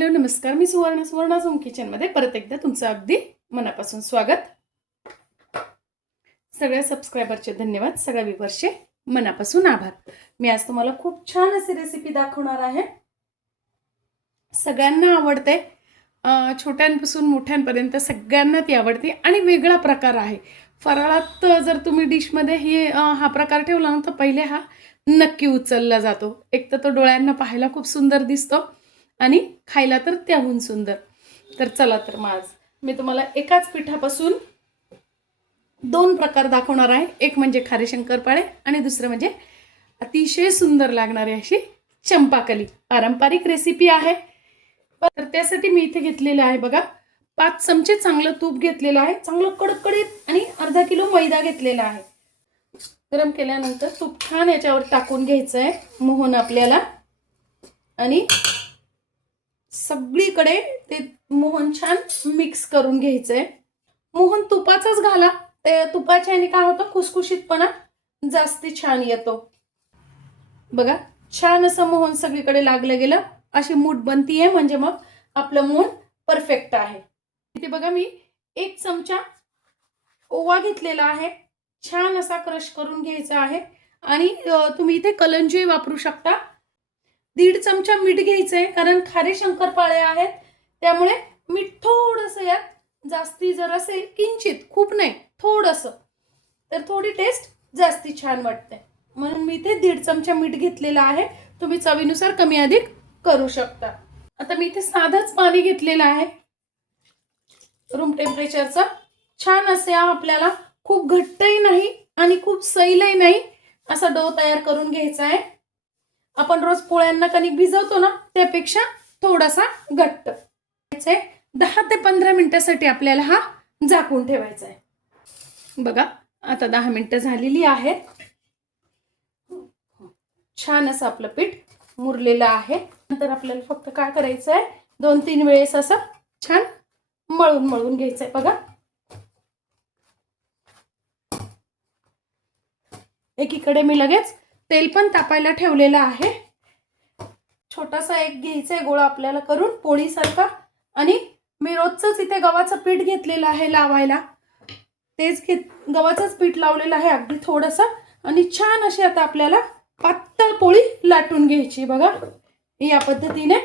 Hello नमस्कार, मी Suvarna zone किचनमध्ये परत एकदा तुमचं अगदी मनापासून स्वागत. सगळ्या सबस्क्रायबरचे धन्यवाद, सगळ्या व्ह्यूअर्सचे मनापासून आभार. मी आज तुम्हाला खूप छान अशी रेसिपी दाखवणार आहे. सगळ्यांना आवडते, छोट्यांपासून मोठ्यांपर्यंत सगळ्यांना ती आवडते आणि वेगळा प्रकार आहे. फराळात जर तुम्ही डिशमध्ये हा प्रकार ठेवला ना तर पहिले हा नक्की उचलला जातो. एक तर तो डोळ्यांना पाहायला खूप सुंदर दिसतो आणि खायला तर त्याहून सुंदर. तर चला तर मग आज मी तुम्हाला एकाच पिठापासून दोन प्रकार दाखवणार आहे. एक म्हणजे खारे शंकरपाळे आणि दुसरं म्हणजे अतिशय सुंदर लागणारी अशी चंपाकली. पारंपरिक रेसिपी आहे. तर त्यासाठी मी इथे घेतलेलं आहे बघा 5 चमचे चांगलं तूप घेतलेलं आहे. चांगलं कडकडीत आणि अर्धा किलो मैदा घेतलेला आहे. गरम केल्यानंतर तूप छान याच्यावर टाकून घ्यायचं आहे मोहन आपल्याला आणि सगळीकडे ते मोहन छान मिक्स करून घ्यायचंय. मोहन तुपाचाच घाला, ते तुपाच्याने काय होतं खुसखुशीतपणा जास्ती छान येतो. बघा छान असं मोहन सगळीकडे लागलं गेलं, अशी मूठ बनतीये म्हणजे मग आपलं मोहन परफेक्ट आहे. इथे बघा मी 1 चमचा ओवा घेतलेला आहे, छान असा क्रश करून घ्यायचा आहे आणि तुम्ही इथे कलंजी वापरू शकता. 1.5 चमचा मीठ घ्यायचंय, कारण खारे शंकरपाळे आहेत त्यामुळे मीठ थोडंसं यात जास्ती जर असेल किंचित, खूप नाही थोडंसं, तर थोडी टेस्ट जास्ती छान वाटते. म्हणून मी इथे 1.5 चमचा मीठ घेतलेला आहे. तुम्ही चवीनुसार कमी अधिक करू शकता. आता मी इथे साधंच पाणी घेतलेलं आहे रूम टेम्परेचरचं. छान असे आपल्याला खूप घट्टही नाही आणि खूप सैलही नाही असा डो तयार करून घ्यायचा आहे. आपण रोज पोळ्यांना कणिक भिजवतो ना त्यापेक्षा थोडासा घट्ट. 10 ते 15 मिनिटांसाठी आपल्याला हा झाकून ठेवायचा आहे. बघा आता 10 मिनिटं झालेली आहेत. छान असं आपलं पीठ मुरलेलं आहे. नंतर आपल्याला फक्त काय करायचं आहे, 2-3 वेळेस असं छान मळून घ्यायचं आहे. बघा एकीकडे मी लगेच तेल पण तापायला ठेवलेलं आहे. छोटासा एक घ्यायचा आहे गोळा आपल्याला करून पोळीसारखा, आणि मी रोजच इथे गव्हाचं पीठ घेतलेलं आहे लावायला. तेच गव्हाचंच पीठ लावलेलं आहे अगदी थोडंसं, आणि छान अशी आता आपल्याला पातळ पोळी लाटून घ्यायची. बघा या पद्धतीने,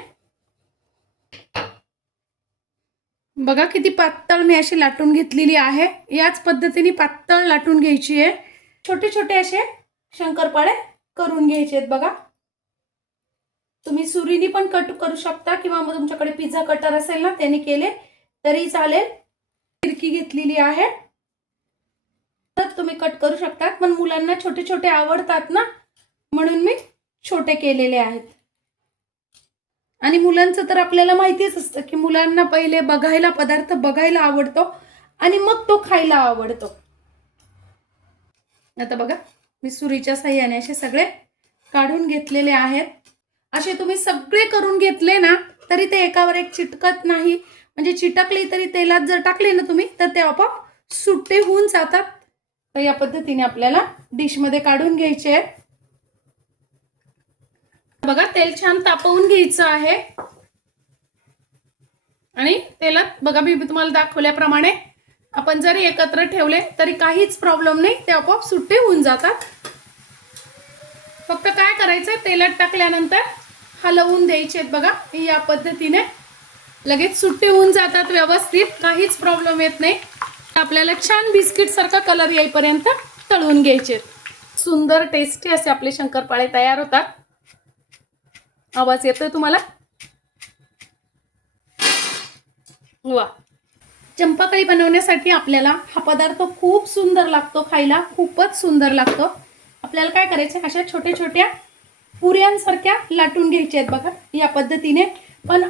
बघा किती पातळ मी अशी लाटून घेतलेली आहे. याच पद्धतीने पातळ लाटून घ्यायची आहे. छोटे छोटे असे शंकरपाळे करून घ्यायचे आहेत. बघा तुम्ही सुरीनी पण कट करू शकता किंवा मग तुमच्याकडे पिझ्झा कटर असेल ना त्याने केले तरी चालेल. तिरकी घेतलेली आहे तर तुम्ही कट करू शकता, पण मुलांना छोटे छोटे आवडतात ना म्हणून मी छोटे केलेले आहेत. आणि मुलांचं तर आपल्याला माहितीच असतं की मुलांना पहिले पदार्थ बघायला आवडतो आणि मग तो खायला आवडतो. आता बघा मी सुरीच्या साहाय्याने असे सगळे काढून घेतलेले आहेत. असे तुम्ही सगळे करून घेतले ना तरी ते एकावर एक चिटकत नाही. म्हणजे चिटकली तरी तेलात जर टाकले ना तुम्ही तर ते आपोआप सुट्टे होऊन जातात. तर या पद्धतीने आपल्याला डिश मध्ये काढून घ्यायचे आहेत. बघा तेल छान तापवून घ्यायचं आहे आणि तेलात बघा मी तुम्हाला दाखवल्याप्रमाणे आपण जरी एकत्र ठेवले तरी काहीच प्रॉब्लेम नाही, ते आपोआप सुट्टे होऊन जातात. फक्त काय करायचं, तेलात टाकल्यानंतर हलवून द्यायचे. बघा या पद्धतीने लगेच सुट्टे होऊन जातात व्यवस्थित, काहीच प्रॉब्लेम येत नाही. आपल्याला छान बिस्किट सारखा कलर येईपर्यंत तळून घ्यायचे. सुंदर टेस्टी असे आपले शंकरपाळे तयार होतात. आवाज येतोय तुम्हाला? वा, चंपाकळी बनवण्यासाठी आपल्याला हा पदार्थ खूप सुंदर लागतो, खायला खूपच सुंदर लागतो. आपल्याला काय करायचं, अशा छोट्या छोट्या पुऱ्यांसारख्या लाटून घ्यायच्या आहेत. बघा या पद्धतीने, पण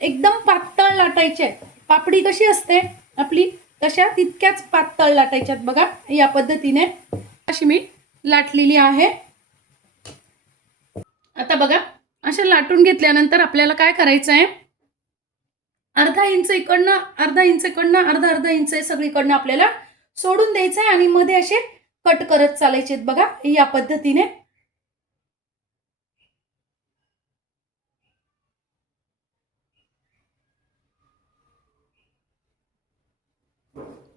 एकदम पातळ लाटायचे आहेत. पापडी कशी असते आपली तशा तितक्याच पातळ लाटायच्यात. बघा या पद्धतीने अशी मी लाटलेली आहे. आता बघा अशा लाटून घेतल्यानंतर आपल्याला काय करायचं आहे, अर्धा इंच इकडनं अर्धा इंच सगळीकडनं आपल्याला सोडून द्यायचं आहे आणि मध्ये असे कट करत चालायचे. बघा या पद्धतीने.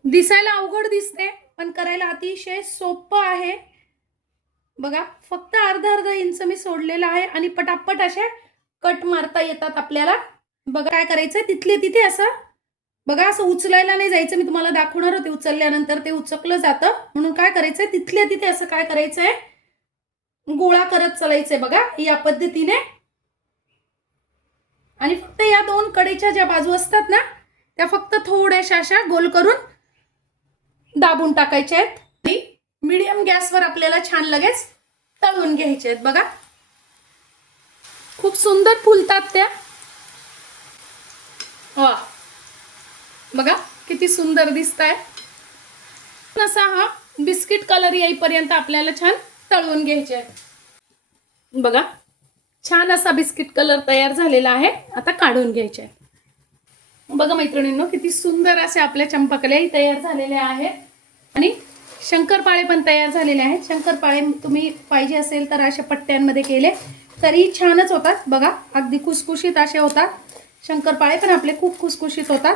दिसायला अवघड दिसते पण करायला अतिशय सोपं आहे बघा. फक्त अर्धा इंच मी सोडलेला आहे आणि पटापट असे कट मारता येतात आपल्याला. बघा काय करायचं, तिथले तिथे असं बघा, असं उचलायला नाही जायचं. मी तुम्हाला दाखवणार होते उचलल्यानंतर ते उचकलं जातं, म्हणून काय करायचंय तिथल्या तिथे असं काय करायचंय, गोळा करत चालायचंय बघा या पद्धतीने. आणि फक्त या दोन कडेच्या ज्या बाजू असतात ना त्या फक्त थोड्याशा अशा गोल करून दाबून टाकायच्या आहेत आणि मीडियम गॅसवर आपल्याला छान लगेच तळून घ्यायचे आहेत बघा. खूप सुंदर फुलतात त्या. वा बघा किती सुंदर दिसताय. असा हा बिस्किट कलर येईपर्यंत आपल्याला छान तळून घ्यायचे आहे बघा. छान असा बिस्किट कलर तयार झालेला आहे. आता काढून घ्यायचे आहे. बघा मैत्रिणींनो किती सुंदर असे आपल्या चंपाकल्याही तयार झालेल्या आहेत आणि शंकरपाळे पण तयार झालेले आहेत. शंकरपाळे तुम्ही पाहिजे असेल तर अशा पट्ट्यांमध्ये केले तरी छानच होतात बघा. अगदी खुसखुशीत असे होतात. शंकरपाळे पण आपले खूप खुसखुशीत होतात,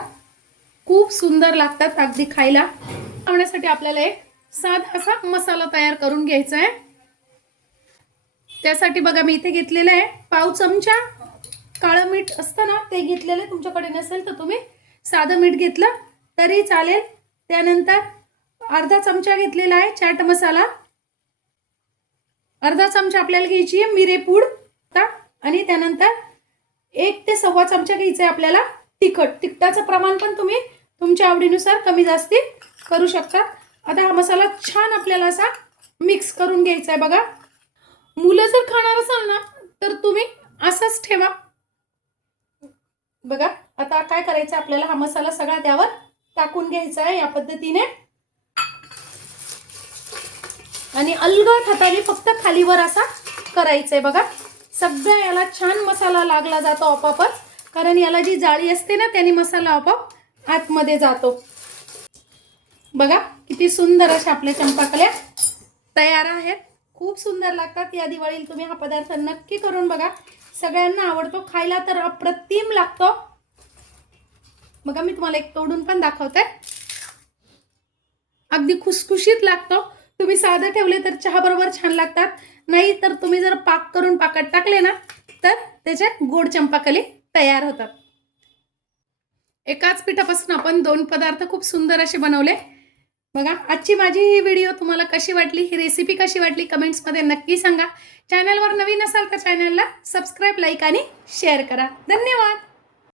खूप सुंदर लागतात अगदी खायला. बनवण्यासाठी आपल्याला एक साधा असा मसाला तयार करून घ्यायचा आहे. त्यासाठी बघा मी इथे घेतलेलं आहे पाव चमचा काळं मीठ असतं ना ते घेतलेलं आहे. तुमच्याकडे नसेल तर तुम्ही साधं मीठ घेतलं तरी चालेल. त्यानंतर अर्धा चमचा घेतलेला आहे चाट मसाला. अर्धा चमचा आपल्याला घ्यायची आहे मिरेपूड आणि त्यानंतर 1 ते 1.25 चमचा घ्यायचं आहे आपल्याला तिखट. तिखटाचं प्रमाण पण तुम्ही तुमच्या आवडीनुसार कमी जास्ती करू शकता. आता हा मसाला छान आपल्याला असा मिक्स करून घ्यायचा आहे बघा. मुलं जर खाणार असाल ना तर तुम्ही असंच ठेवा बघा. आता काय करायचं आपल्याला, हा मसाला सगळा त्यावर टाकून घ्यायचा आहे या पद्धतीने आणि अलगद हाताने फक्त खालीवर असा करायचा आहे बघा. सगळ्या याला छान मसाला लागला जातो आपोआपच, कारण याला जी जाळी असते ना त्याने मसाला आपोआप आतमध्ये जातो. बघा किती सुंदर अशा आपल्या चंपाकल्या तयार आहेत. खूप सुंदर लागतात. या दिवाळीला तुम्ही हा पदार्थ नक्की करून बघा. सगळ्यांना आवडतो, खायला तर अप्रतिम लागतो. बघा मी तुम्हाला एक तोडून पण दाखवते. अगदी खुसखुशीत लागतो. तुम्ही साधे ठेवले तर चहा बरोबर छान लागतात, नाही तर तुम्ही जर पाक करून पाकात टाकले ना तर त्याचे गोड चंपाकली तयार होतात. एकाच पिठापासून आपण 2 पदार्थ खूप सुंदर असे बनवले बघा. आजची माझी ही व्हिडिओ तुम्हाला कशी वाटली, ही रेसिपी कशी वाटली कमेंट्समध्ये नक्की सांगा. चॅनलवर नवीन असाल तर चॅनलला सबस्क्राईब, लाईक आणि शेअर करा. धन्यवाद.